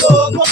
Go, go.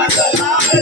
Bye.